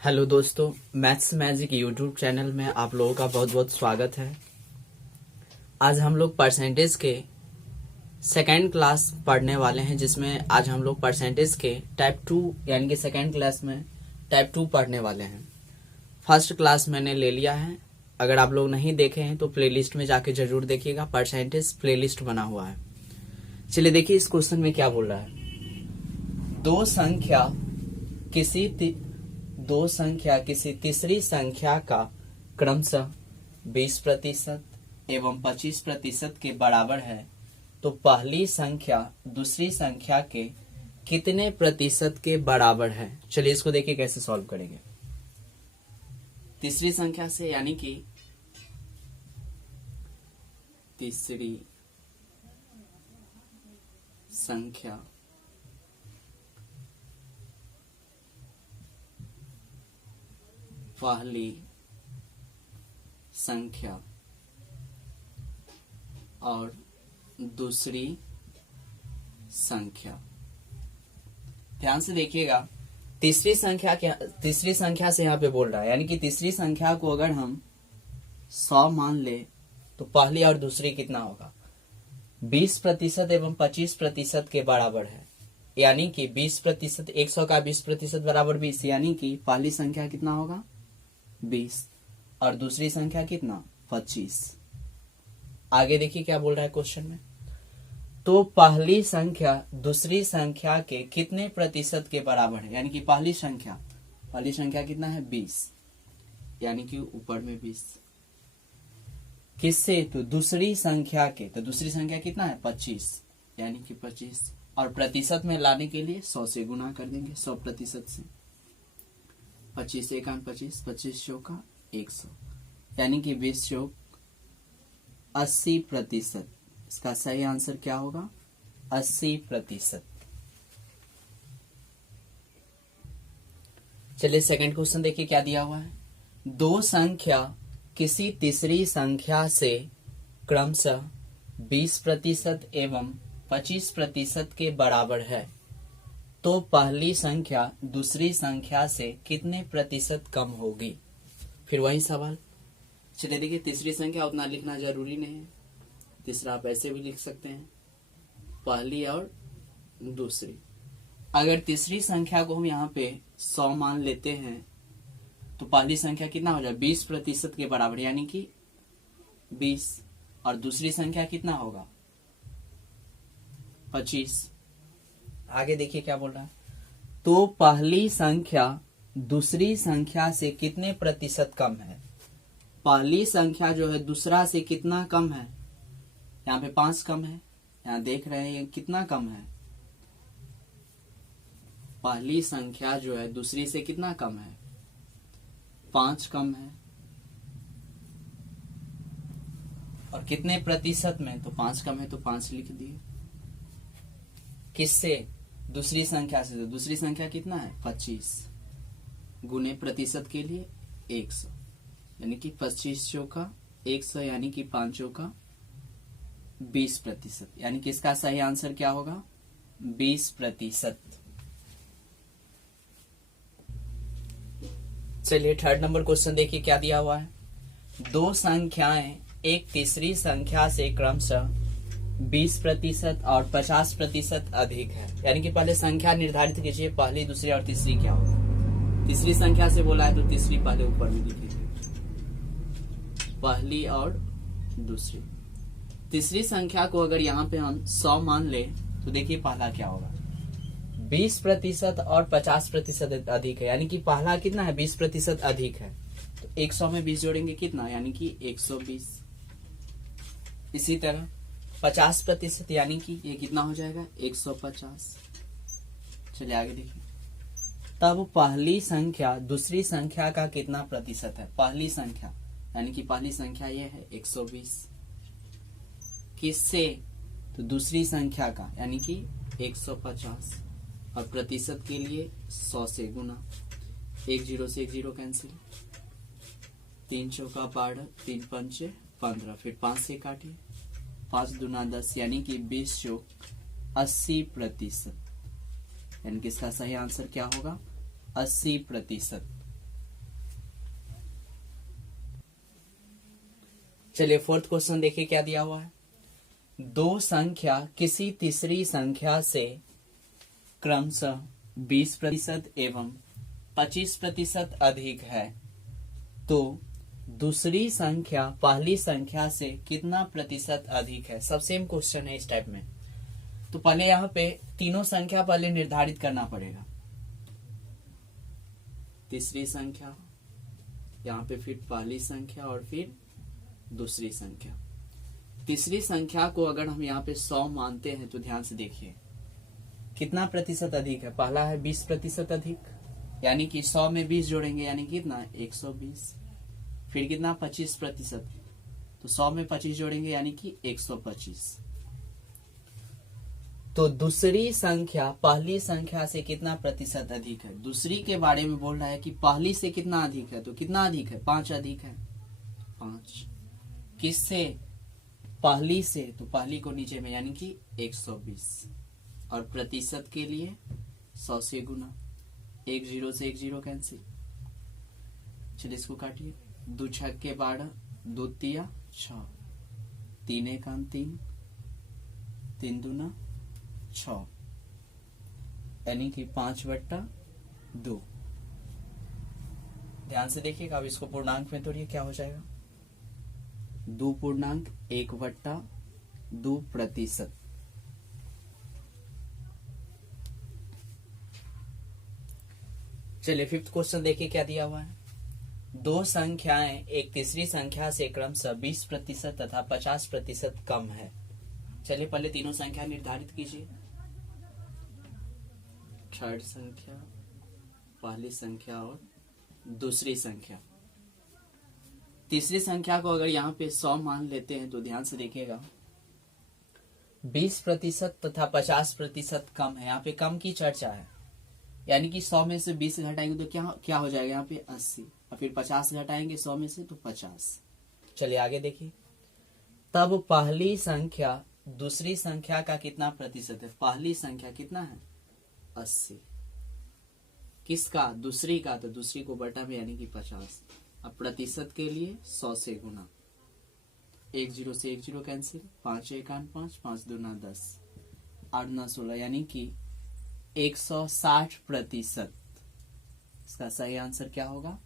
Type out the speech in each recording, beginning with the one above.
Hello दोस्तों, maths magic YouTube channel में आप लोगों का बहुत बहुत स्वागत है। आज हम लोग परसेंटेज के सेकेंड क्लास पढ़ने वाले हैं, जिसमें आज हम लोग परसेंटेज के टाइप 2 यानी कि सेकेंड क्लास में टाइप 2 पढ़ने वाले हैं। फर्स्ट क्लास मैंने ले लिया है, अगर आप लोग नहीं देखे हैं तो प्लेलिस्ट में जाके जरूर देखिएगा, परसेंटेज प्लेलिस्ट बना हुआ है। चलिए देखिए इस क्वेश्चन में क्या बोल रहा है। दो संख्या किसी तीसरी संख्या का क्रमशः 20% एवं 25% के बराबर है, तो पहली संख्या दूसरी संख्या के कितने प्रतिशत के बराबर है। चलिए इसको देखिए कैसे सॉल्व करेंगे। तीसरी संख्या से यानी कि तीसरी संख्या पहली संख्या और दूसरी संख्या। ध्यान से देखिएगा, तीसरी संख्या से यहाँ पे बोल रहा है, यानी कि तीसरी संख्या को अगर हम 100 मान ले तो पहली और दूसरी कितना होगा, 20% एवं 25% के बराबर है। यानी कि 20%, 100 का 20% बराबर 20, यानी कि पहली संख्या कितना होगा 20 और दूसरी संख्या कितना 25। आगे देखिए क्या बोल रहा है क्वेश्चन में। तो पहली संख्या दूसरी संख्या के कितने प्रतिशत के बराबर है, यानी कि पहली संख्या कितना है 20, यानी कि ऊपर में 20 किससे, तो दूसरी संख्या के, तो दूसरी संख्या कितना है 25, यानी कि 25 और प्रतिशत में लाने के लिए 100 से गुना कर देंगे, 100% से 25 एकान 25, 25 चौका 100, यानी कि 20 चौक 80%। इसका सही आंसर क्या होगा 80%। चलिए सेकंड क्वेश्चन देखिए क्या दिया हुआ है। दो संख्या किसी तीसरी संख्या से क्रमशः 20% एवं 25% के बराबर है, तो पहली संख्या दूसरी संख्या से कितने प्रतिशत कम होगी। फिर वही सवाल। चलिए देखिए, तीसरी संख्या उतना लिखना जरूरी नहीं है, तीसरा आप ऐसे भी लिख सकते हैं, पहली और दूसरी। अगर तीसरी संख्या को हम यहाँ पे 100 मान लेते हैं तो पहली संख्या कितना हो जाए 20% के बराबर, यानी कि 20 और दूसरी संख्या कितना होगा 25। आगे देखिए क्या बोल रहा है। तो पहली संख्या दूसरी संख्या से कितने प्रतिशत कम है। पहली संख्या जो है दूसरा से कितना कम है, यहाँ पे 5 कम है, यहाँ देख रहे हैं कितना कम है, पहली संख्या जो है दूसरी से कितना कम है 5 कम है, और कितने प्रतिशत में, तो 5 कम है तो 5 लिख दिए। किससे, दूसरी संख्या से, तो दूसरी संख्या कितना है 25 गुने प्रतिशत के लिए 100, यानी कि 25 चौका 100, यानी कि 5 चौका 20%, यानी कि इसका सही आंसर क्या होगा 20%। चलिए थर्ड नंबर क्वेश्चन देखिए क्या दिया हुआ है। दो संख्याएं एक तीसरी संख्या से क्रमशः 20% और 50% अधिक है, यानी कि पहले संख्या निर्धारित कीजिए, पहली दूसरी और तीसरी क्या होगा। तीसरी संख्या से बोला है तो तीसरी पहले ऊपर में लिखिए, पहली और दूसरी। तीसरी संख्या को अगर यहाँ पे हम 100 मान ले तो देखिए पहला क्या होगा 20% और 50% अधिक है, यानी कि पहला कितना है 20% अधिक है, तो 100 में 20 जोड़ेंगे कितना, यानी कि 120। इसी तरह 50%, यानी कि ये कितना हो जाएगा 150। चलिए आगे देखिए। तब पहली संख्या दूसरी संख्या का कितना प्रतिशत है। पहली संख्या यानी कि पहली संख्या ये है 120, किससे, तो दूसरी संख्या का, यानी कि 150 और प्रतिशत के लिए 100 से गुना, 1 0 से 1 0 कैंसिल, 3 चौका 12, 3 पंचे 15, फिर 5 से काटिए, 5 दूना 10, यानी कि 20 चौक 80%, यानी कि इसका सही आंसर क्या होगा 80%। चलिए फोर्थ क्वेश्चन देखिए क्या दिया हुआ है। दो संख्या किसी तीसरी संख्या से क्रमशः 20% एवं 25% अधिक है तो दूसरी संख्या पहली संख्या से कितना प्रतिशत अधिक है। सब सेम क्वेश्चन है इस टाइप में। तो पहले यहाँ पे तीनों संख्या पहले निर्धारित करना पड़ेगा। तीसरी संख्या, यहाँ पे फिर पहली संख्या और फिर दूसरी संख्या। तीसरी संख्या को अगर हम यहाँ पे 100 मानते हैं तो ध्यान से देखिए कितना प्रतिशत अधिक है। पहला है 20% अधिक, यानी कि 100 में 20 जोड़ेंगे यानी कितना 120। फिर कितना 25%, तो 100 में 25 जोड़ेंगे यानी कि 125। तो दूसरी संख्या पहली संख्या से कितना प्रतिशत अधिक है। दूसरी के बारे में बोल रहा है कि पहली से कितना अधिक है, तो कितना अधिक है 5 अधिक है। 5 किससे, पहली से, तो पहली को नीचे में यानी कि 120 और प्रतिशत के लिए 100 से गुना। 1 0 से 1 0 कैंसिल। चलिए इसको काटिए। 2 6 12, 2 3 6, 3 1 3, 3 2 6, यानी कि 5/2। ध्यान से देखिएगा। अब इसको पूर्णांक में तोड़िए क्या हो जाएगा। 2.1/2%। चलिए फिफ्थ क्वेश्चन देखिए क्या दिया हुआ है। दो संख्याएं एक तीसरी संख्या से क्रमशः 20% तथा 50% कम है। चलिए पहले तीनों संख्या निर्धारित कीजिए। थर्ड संख्या, पहली संख्या और दूसरी संख्या। तीसरी संख्या को अगर यहाँ पे 100 मान लेते हैं तो ध्यान से देखिएगा 20% तथा 50% कम है। यहाँ पे कम की चर्चा है, यानी कि 100 में से 20 घटाएंगे तो क्या हो जाएगा यहाँ पे 80, और फिर 50 घटाएंगे 100 में से तो 50। चलिए आगे देखिए। तब पहली संख्या दूसरी संख्या का कितना प्रतिशत है। पहली संख्या कितना है 80, किसका, दूसरी का, तो दूसरी को बटा में यानी कि 50। अब प्रतिशत के लिए 100 से गुना। 1 0 से 1 0 कैंसिल। 5 1 8 5, 5 2 9 10, 8 9 16, यानी कि 160%। इसका सही आंसर क्या होगा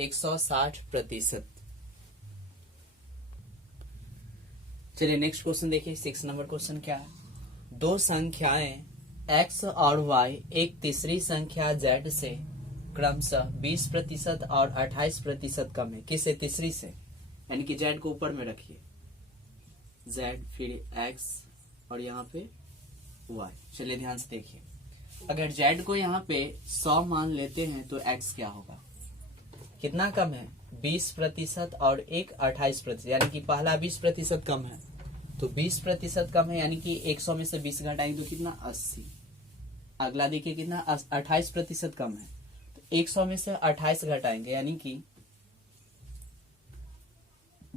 160%। चलिए नेक्स्ट क्वेश्चन देखिए। 6 नंबर क्वेश्चन क्या है। दो संख्याएं x और y एक तीसरी संख्या z से क्रमशः 20% और 28% कम है। किससे, तीसरी से, यानी कि z को ऊपर में रखिए। z फिर x और यहाँ पे y। चलिए ध्यान से देखिए। अगर z को यहाँ पे 100 मान लेते हैं तो x क्या होगा, कितना कम है 20% और एक 28%, यानी कि पहला 20% कम है तो 20% कम है, यानी कि 100 में से 20 घटाएंगे तो कितना 80। अगला देखिए कितना 28% कम है तो 100 में से 28 घटाएंगे यानी कि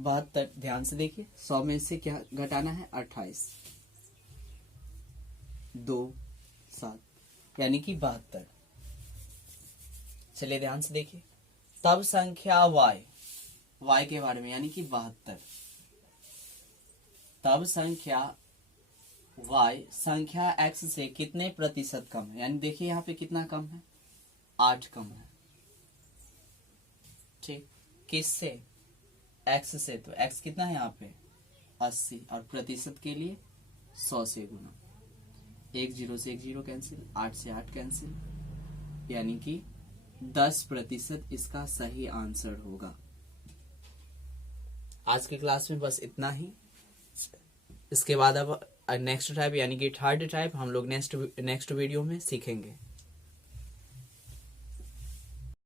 72। ध्यान से देखिए 100 में से क्या घटाना है 28, 2 7, यानी कि 72। चलिए ध्यान से देखिए। तब संख्या y के बारे में, यानी कि 72। तब संख्या y संख्या x से कितने प्रतिशत कम है, यानी देखिए यहाँ पे कितना कम है 8 कम है। ठीक, किससे, x से, तो x कितना है यहाँ पे 80 और प्रतिशत के लिए 100 से गुना। 1 0 से 1 0 कैंसिल, 8 से 8 कैंसिल, यानी कि 10% इसका सही आंसर होगा। आज की क्लास में बस इतना ही। इसके बाद अब नेक्स्ट टाइप यानी कि थर्ड टाइप हम लोग नेक्स्ट वीडियो में सीखेंगे।